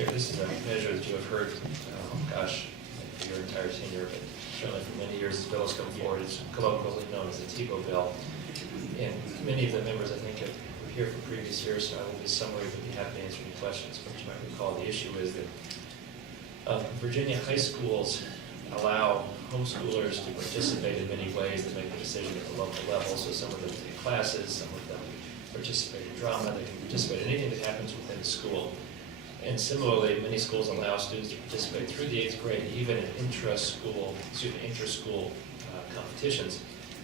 Chair, this is a measure that you have heard, gosh, for your entire tenure, but certainly for many years this bill has come forward. It's colloquially known as the Tebow bill. And many of the members, I think, were here from previous years, so I will be summary, but be happy to answer any questions. But you might recall the issue is that Virginia high schools allow homeschoolers to participate in many ways that make the decision at the local level. So some of them take classes, some of them participate in drama, they can participate in anything that happens within the school. And similarly, many schools allow students to participate through the 8th grade, even in intra-school competitions.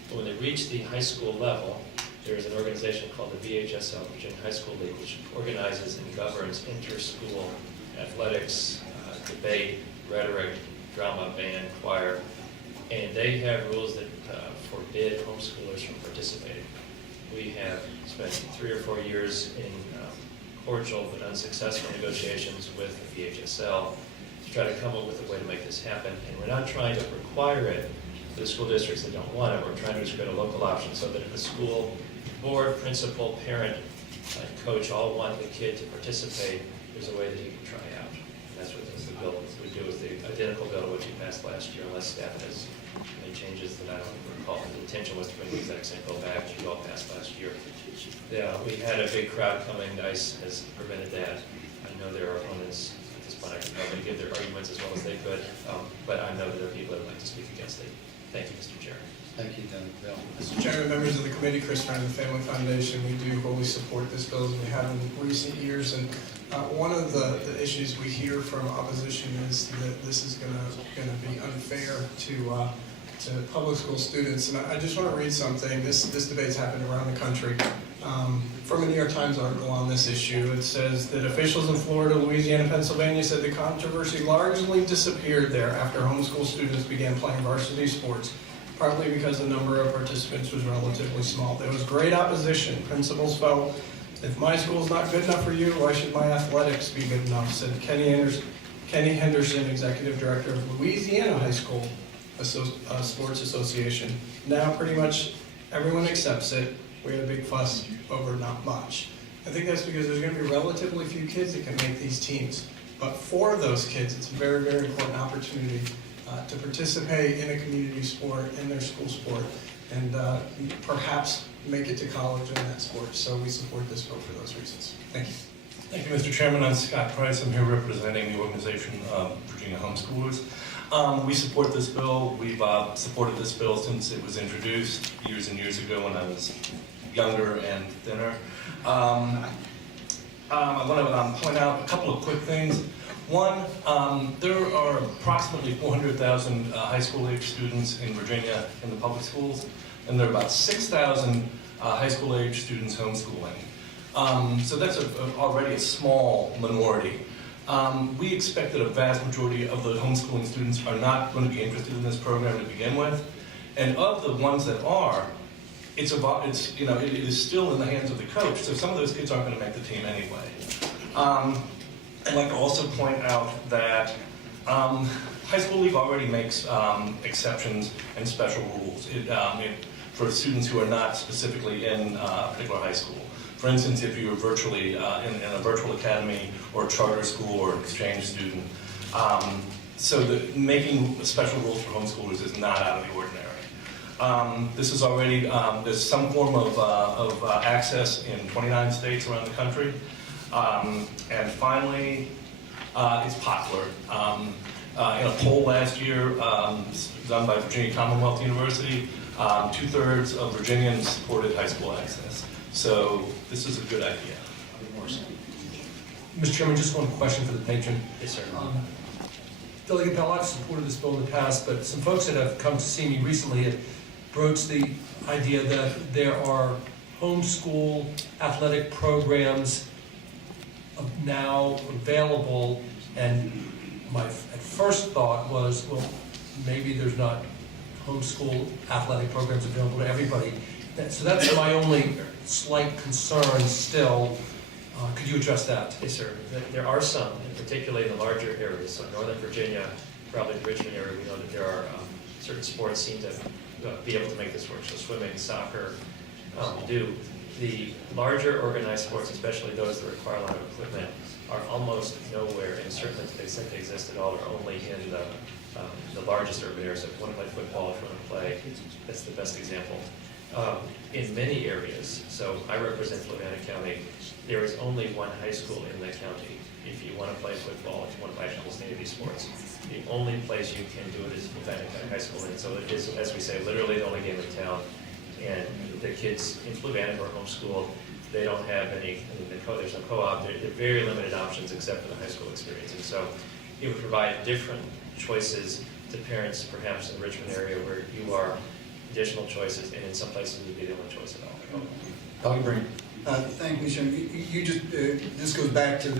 But when they reach the high school level, there is an organization called the VHSL, Virginia High School League, which organizes and governs inter-school athletics, debate, rhetoric, drama, band, choir, and they have rules that forbid homeschoolers from participating. We have spent 3 or 4 years in cordial but unsuccessful negotiations with the VHSL to try to come up with a way to make this happen. And we're not trying to require it for the school districts that don't want it. We're trying to just create a local option so that if the school board, principal, parent, and coach all want the kid to participate, there's a way that he can try out. And that's what the bill would do, is the identical bill to what you passed last year, unless staff has any changes that I don't recall. The intention was to bring the exact same bill back, which you all passed last year. Yeah, we had a big crowd coming. NICE has prevented that. I know there are opponents at this point. I can probably give their arguments as well as they could, but I know that there are people that would like to speak against it. Thank you, Mr. Chair. Thank you, Bill. Mr. Chairman, members of the committee, Chris Friend of the Family Foundation, we do wholly support this bill as we have in recent years. And one of the issues we hear from opposition is that this is going to be unfair to public school students. And I just want to read something. This debate's happened around the country. From a New York Times article on this issue, it says that officials in Florida, Louisiana, Pennsylvania said the controversy largely disappeared there after homeschool students began playing varsity sports, partly because the number of participants was relatively small. There was great opposition. Principals felt, if my school's not good enough for you, why should my athletics be good enough, said Kenny Henderson, Executive Director of Louisiana High School Sports Association. Now pretty much everyone accepts it. We had a big fuss over not much. I think that's because there's going to be relatively few kids that can make these teams. But for those kids, it's a very, very important opportunity to participate in a community sport, in their school sport, and perhaps make it to college in that sport. So we support this bill for those reasons. Thank you. Thank you, Mr. Chairman. I'm Scott Price. I'm here representing the organization Virginia Homeschoolers. We support this bill. We've supported this bill since it was introduced years and years ago when I was younger and thinner. I want to point out a couple of quick things. One, there are approximately 400,000 high school age students in Virginia in the public schools, and there are about 6,000 high school age students homeschooling. So that's already a small minority. We expect that a vast majority of the homeschooling students are not going to be interested in this program to begin with, and of the ones that are, it is still in the hands of the coach. So some of those kids aren't going to make the team anyway. I'd like to also point out that High School League already makes exceptions and special rules for students who are not specifically in a particular high school. For instance, if you're virtually in a virtual academy or a charter school or an exchange student. So making special rules for homeschoolers is not out of the ordinary. This is already, there's some form of access in 29 states around the country. And finally, it's popular. In a poll last year done by Virginia Commonwealth University, 2/3 of Virginians supported high school access. So this is a good idea. Mr. Chairman, just one question for the patron. Yes, sir. Delegate Pell, I've supported this bill in the past, but some folks that have come to see me recently have broached the idea that there are homeschool athletic programs now available, and my at first thought was, well, maybe there's not homeschool athletic programs available to everybody. So that's my only slight concern still. Could you address that? Yes, sir. There are some, and particularly in the larger areas. So Northern Virginia, probably the Richmond area, we know that there are certain sports seem to be able to make this work. So swimming, soccer do. The larger organized sports, especially those that require a lot of equipment, are almost nowhere, and certainly to the extent they exist at all, are only in the largest urban areas. So if you want to play football, if you want to play, that's the best example. In many areas, so I represent Fluvanna County, there is only one high school in the county. If you want to play football, if you want to play almost any of these sports, the only place you can do it is Fluvanna County High School. And so it is, as we say, literally the only game in town. And the kids in Fluvanna who are homeschooled, they don't have any, there's no co-op, they're very limited options except for the high school experience. And so it would provide different choices to parents, perhaps in the Richmond area where you are, additional choices, and in some places it would be the only choice at all. Dr. Breen. Thank you, Sean. You just, this goes back to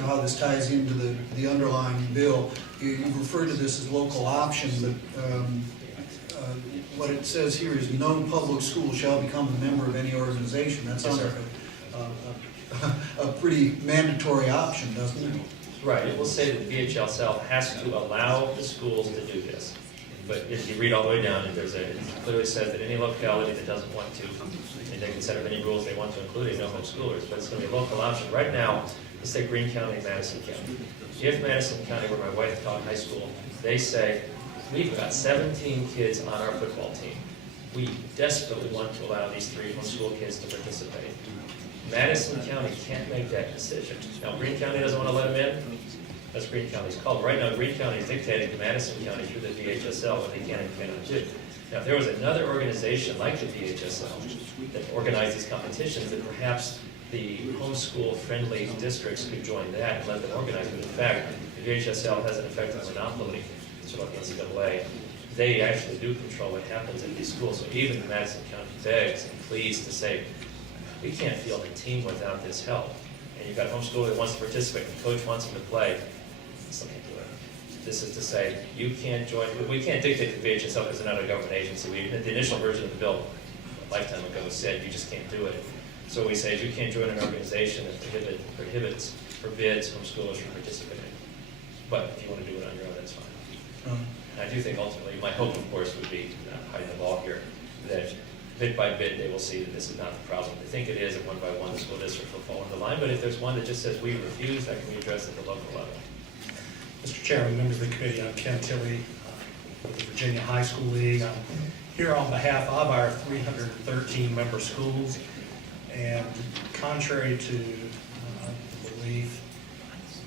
how this ties into the underlying bill. You refer to this as local option, but what it says here is no public school shall become a member of any organization. That sounds like a pretty mandatory option, doesn't it? Right, it will say that VHL has to allow the schools to do this. But if you read all the way down, it clearly says that any locality that doesn't want to, and they can set up any rules they want to, including no homeschoolers, but it's going to be a local option. Right now, let's say Greene County and Madison County. If Madison County, where my wife taught high school, they say, we've got 17 kids on our football team. We desperately want to allow these 3 homeschool kids to participate. Madison County can't make that decision. Now, Greene County doesn't want to let them in. That's Greene County's call. Right now, Greene County is dictating to Madison County through the VHSL what they can and cannot do. Now, if there was another organization like the VHSL that organized these competitions, then perhaps the homeschool-friendly districts could join that and let them organize. But in fact, the VHSL has an effective monopoly, sort of like NCAA. They actually do control what happens at these schools. So even Madison County begs and pleads to say, we can't field a team without this help. And you've got a homeschool that wants to participate, and the coach wants them to play. Something to it. This is to say, you can't join, we can't dictate to the VHSL because they're not a government agency. The initial version of the bill a lifetime ago said you just can't do it. So we say you can't join an organization that forbids homeschoolers from participating. But if you want to do it on your own, that's fine. And I do think ultimately, my hope, of course, would be, hiding the ball here, that bit by bit they will see that this is not the problem. They think it is, and one by one the school district will fall into line. But if there's one that just says we refuse, that can be addressed at the local level. Mr. Chairman, members of the committee, I'm Ken Tilley with the Virginia High School League. I'm here on behalf of our 313 member schools, and contrary to the belief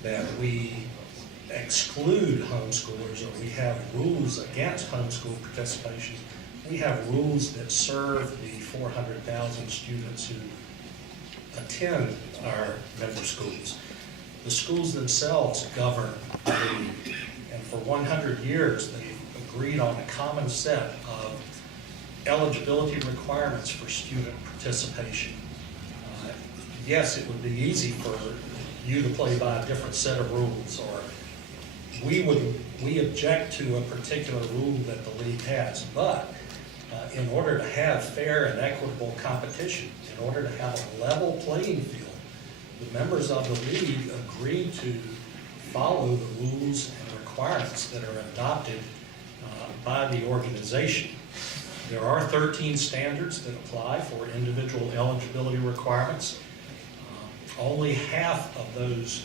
that we exclude homeschoolers or we have rules against homeschool participation, we have rules that serve the 400,000 students who attend our member schools. The schools themselves govern the league, and for 100 years they've agreed on a common set of eligibility requirements for student participation. Yes, it would be easy for you to play by a different set of rules, or we object to a particular rule that the league has, but in order to have fair and equitable competition, in order to have a level playing field, the members of the league agreed to follow the rules and requirements that are adopted by the organization. There are 13 standards that apply for individual eligibility requirements. Only half of those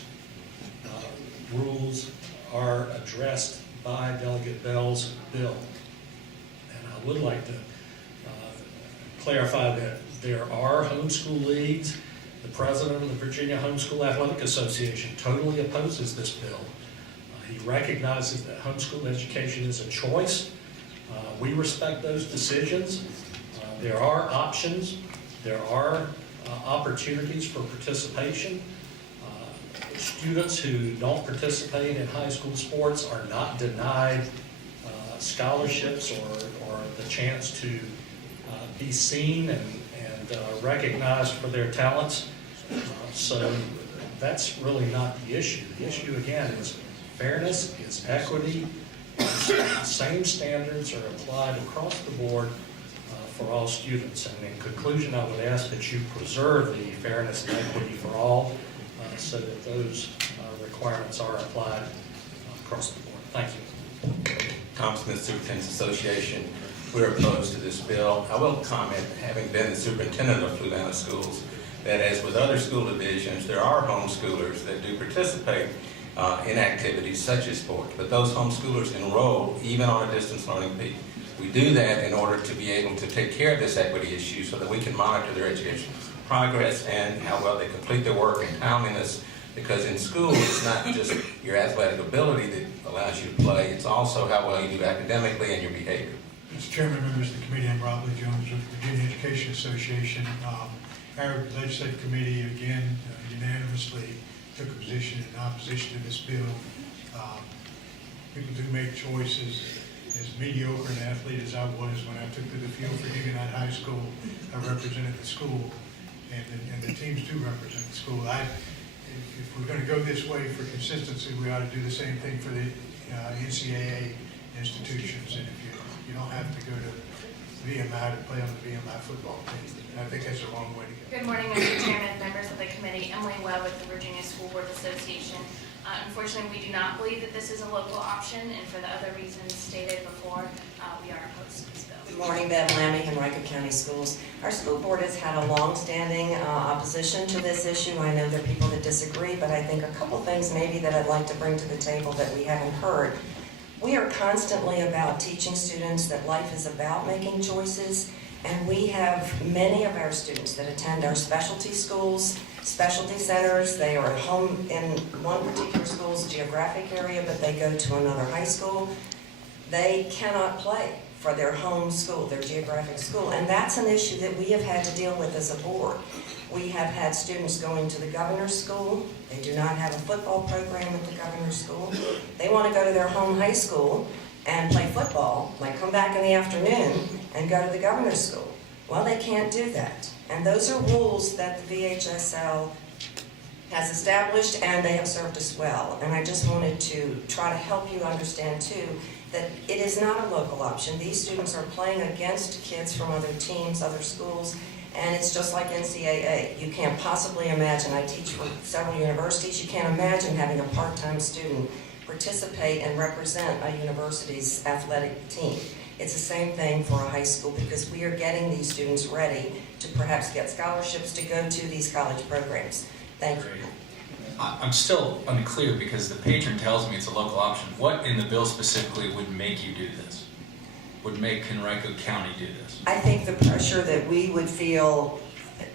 rules are addressed by Delegate Bell's bill. And I would like to clarify that there are homeschool leagues. The president of the Virginia Homeschool Athletic Association totally opposes this bill. He recognizes that homeschool education is a choice. We respect those decisions. There are options. There are opportunities for participation. Students who don't participate in high school sports are not denied scholarships or the chance to be seen and recognized for their talents. So that's really not the issue. The issue, again, is fairness, is equity. Same standards are applied across the board for all students. And in conclusion, I would ask that you preserve the fairness and equity for all so that those requirements are applied across the board. Thank you. Tom Smith, Superintendent's Association. we're opposed to this bill. I will comment, having been the superintendent of Fluvanna Schools, that as with other school divisions, there are homeschoolers that do participate in activities such as sport, but those homeschoolers enroll even on a distance learning fee. We do that in order to be able to take care of this equity issue so that we can monitor their education progress and how well they complete their work and timeliness, because in school it's not just your athletic ability that allows you to play, it's also how well you do academically and your behavior. Mr. Chairman, members of the committee, I'm Rob Lee Jones with the Virginia Education Association. Our legislative committee again unanimously took a position in opposition to this bill. People do make choices. As mediocre an athlete as I was when I took to the field for Huguenot High School, I represented the school, and the teams do represent the school. If we're going to go this way for consistency, we ought to do the same thing for the NCAA institutions. And if you don't have to go to VMI to play on the VMI football team, I think that's a long way to go. Good morning, Mr. Chairman, members of the committee. Emily Webb with the Virginia School Board Association. Unfortunately, we do not believe that this is a local option, and for the other reasons stated before, we are opposed to this bill. Good morning, Bev Lammy, Henrico County Schools. Our school board has had a long-standing opposition to this issue. I know there are people that disagree, but I think a couple things maybe that I'd like to bring to the table that we haven't heard. We are constantly about teaching students that life is about making choices, and we have many of our students that attend our specialty schools, specialty centers. They are at home in one particular school's geographic area, but they go to another high school. They cannot play for their home school, their geographic school, and that's an issue that we have had to deal with as a board. We have had students going to the governor's school. They do not have a football program at the governor's school. They want to go to their home high school and play football, like come back in the afternoon and go to the governor's school. Well, they can't do that. And those are rules that the VHSL has established, and they have served us well. And I just wanted to try to help you understand, too, that it is not a local option. These students are playing against kids from other teams, other schools, and it's just like NCAA. You can't possibly imagine, I teach for several universities, you can't imagine having a part-time student participate and represent a university's athletic team. It's the same thing for a high school, because we are getting these students ready to perhaps get scholarships to go to these college programs. Thank you. I'm still unclear, because the patron tells me it's a local option. What in the bill specifically would make you do this? Would make Henrico County do this? I think the pressure that we would feel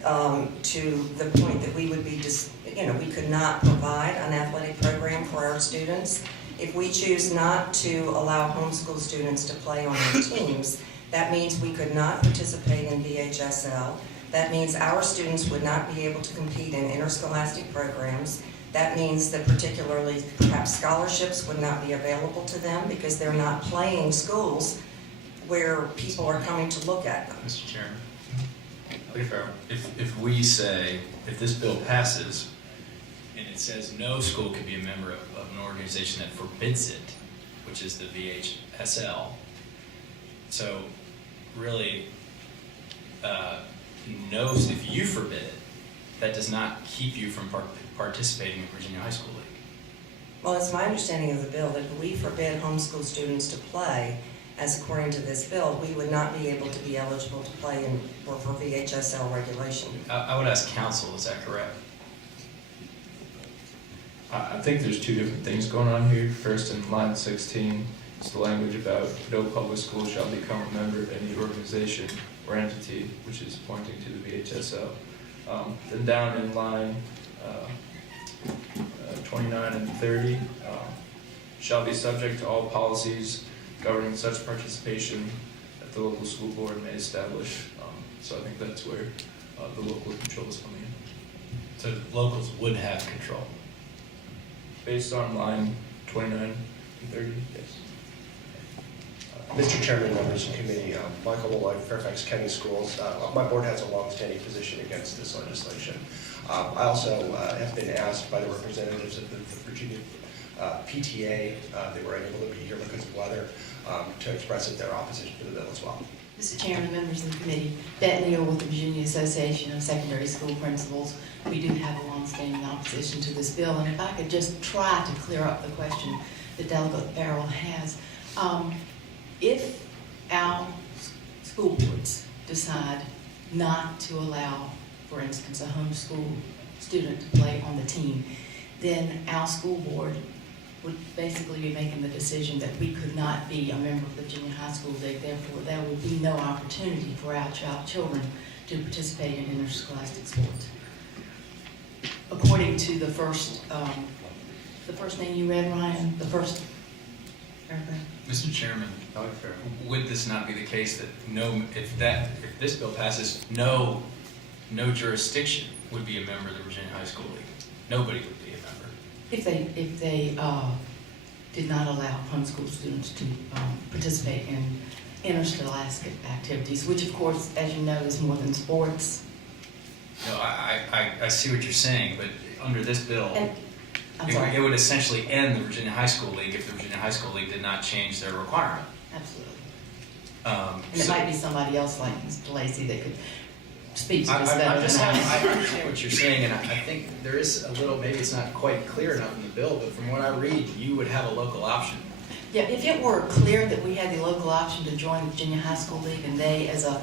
to the point that we would be we could not provide an athletic program for our students. If we choose not to allow homeschool students to play on our teams, that means we could not participate in VHSL. That means our students would not be able to compete in interscholastic programs. That means that particularly perhaps scholarships would not be available to them because they're not playing schools where people are coming to look at them. Mr. Chairman, if we say, if this bill passes, and it says no school could be a member of an organization that forbids it, which is the VHSL, so really, no, if you forbid it, that does not keep you from participating in Virginia High School League. Well, it's my understanding of the bill that if we forbid homeschool students to play, as according to this bill, we would not be able to be eligible to play for VHSL regulation. I would ask counsel, is that correct? I think there's two different things going on here. First, in line 16, it's the language about no public school shall become a member of any organization or entity, which is pointing to the VHSL. Then down in line 29 and 30, shall be subject to all policies governing such participation that the local school board may establish. So I think that's where the local control is coming in. So locals would have control? Based on line 29 and 30, yes. Mr. Chairman, members of the committee, Michael Lloyd, Fairfax County Schools. My board has a long-standing position against this legislation. I also have been asked by the representatives of the Virginia PTA, they were unable to be here because of weather, to express their opposition to the bill as well. Mr. Chairman, members of the committee, Bette Neal with the Virginia Association of Secondary School Principals. We do have a long-standing opposition to this bill, and if I could just try to clear up the question that Delegate Farrell has. If our school boards decide not to allow, for instance, a homeschool student to play on the team, then our school board would basically be making the decision that we could not be a member of the Virginia High School League. Therefore, there would be no opportunity for our children to participate in interscholastic sports. According to the first name you read, Ryan, the first paragraph. Mr. Chairman, would this not be the case that if this bill passes, no jurisdiction would be a member of the Virginia High School League? Nobody would be a member. If they did not allow homeschool students to participate in interscholastic activities, which of course, as you know, is more than sports. No, I see what you're saying, but under this bill, And it would essentially end the Virginia High School League if the Virginia High School League did not change their requirement. Absolutely. And it So- might be somebody else like Mr. Lacy that could speak to this I better than I. understand what you're saying, and I think there is a little, maybe it's not quite clear enough in the bill, but from what I read, you would have a local option. Yeah, if it were clear that we had the local option to join the Virginia High School League and they, as a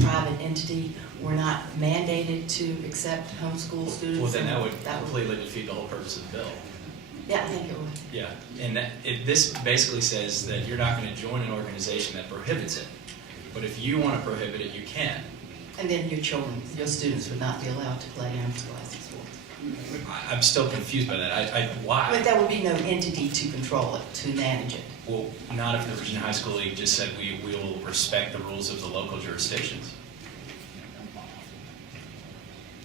private entity, were not mandated to accept homeschool students. Well, then that would that completely defeat the whole purpose of the bill. Yeah, I think it would. Yeah, and this basically says that you're not going to join an organization that prohibits it, but if you want to prohibit it, you can. And then your children, your students would not be allowed to play interscholastic sports. I'm still confused by that. Why? But there would be no entity to control it, to manage it. Well, not if the Virginia High School League just said we will respect the rules of the local jurisdictions.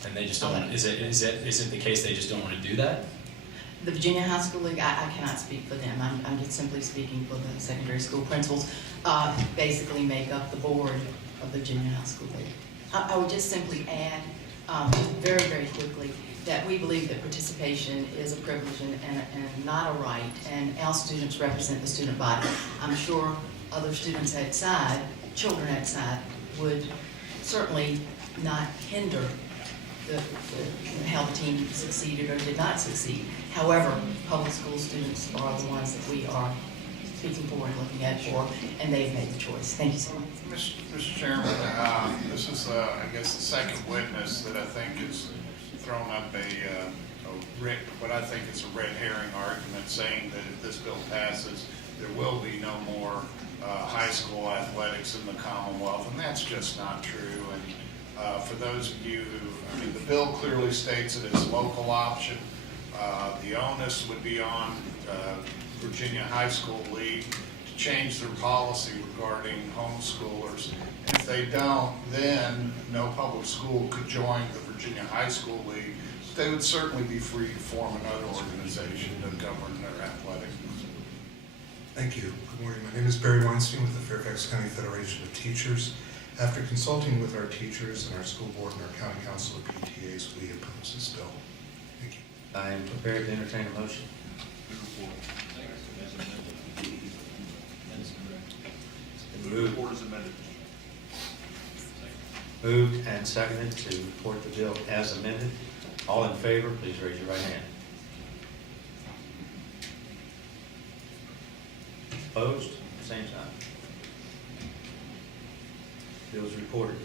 And they just don't want, is it the case they just don't want to do that? The Virginia High School League, I cannot speak for them. I'm just simply speaking for the secondary school principals, basically make up the board of the Virginia High School League. I would just simply add, just very, very quickly, that we believe that participation is a privilege and not a right, and our students represent the student body. I'm sure other students outside, children outside, would certainly not hinder how the team succeeded or did not succeed. However, public school students are the ones that we are speaking for and looking at for, and they've made the choice. Thank you so much. Mr. Chairman, this is, I guess, the second witness that I think has thrown up what I think is a red herring argument, saying that if this bill passes, there will be no more high school athletics in the Commonwealth, and that's just not true. And for those of you who, the bill clearly states that it's a local option. The onus would be on Virginia High School League to change their policy regarding homeschoolers. And if they don't, then no public school could join the Virginia High School League. They would certainly be free to form another organization to govern their athletics. Thank you. Good morning. My name is Barry Weinstein with the Fairfax County Federation of Teachers. After consulting with our teachers and our school board and our county council of PTAs, we oppose this bill. Thank you. I am prepared to entertain a motion. Moved and seconded to report the bill as amended. All in favor, please raise your right hand. Opposed? Same sign. Bill is reported.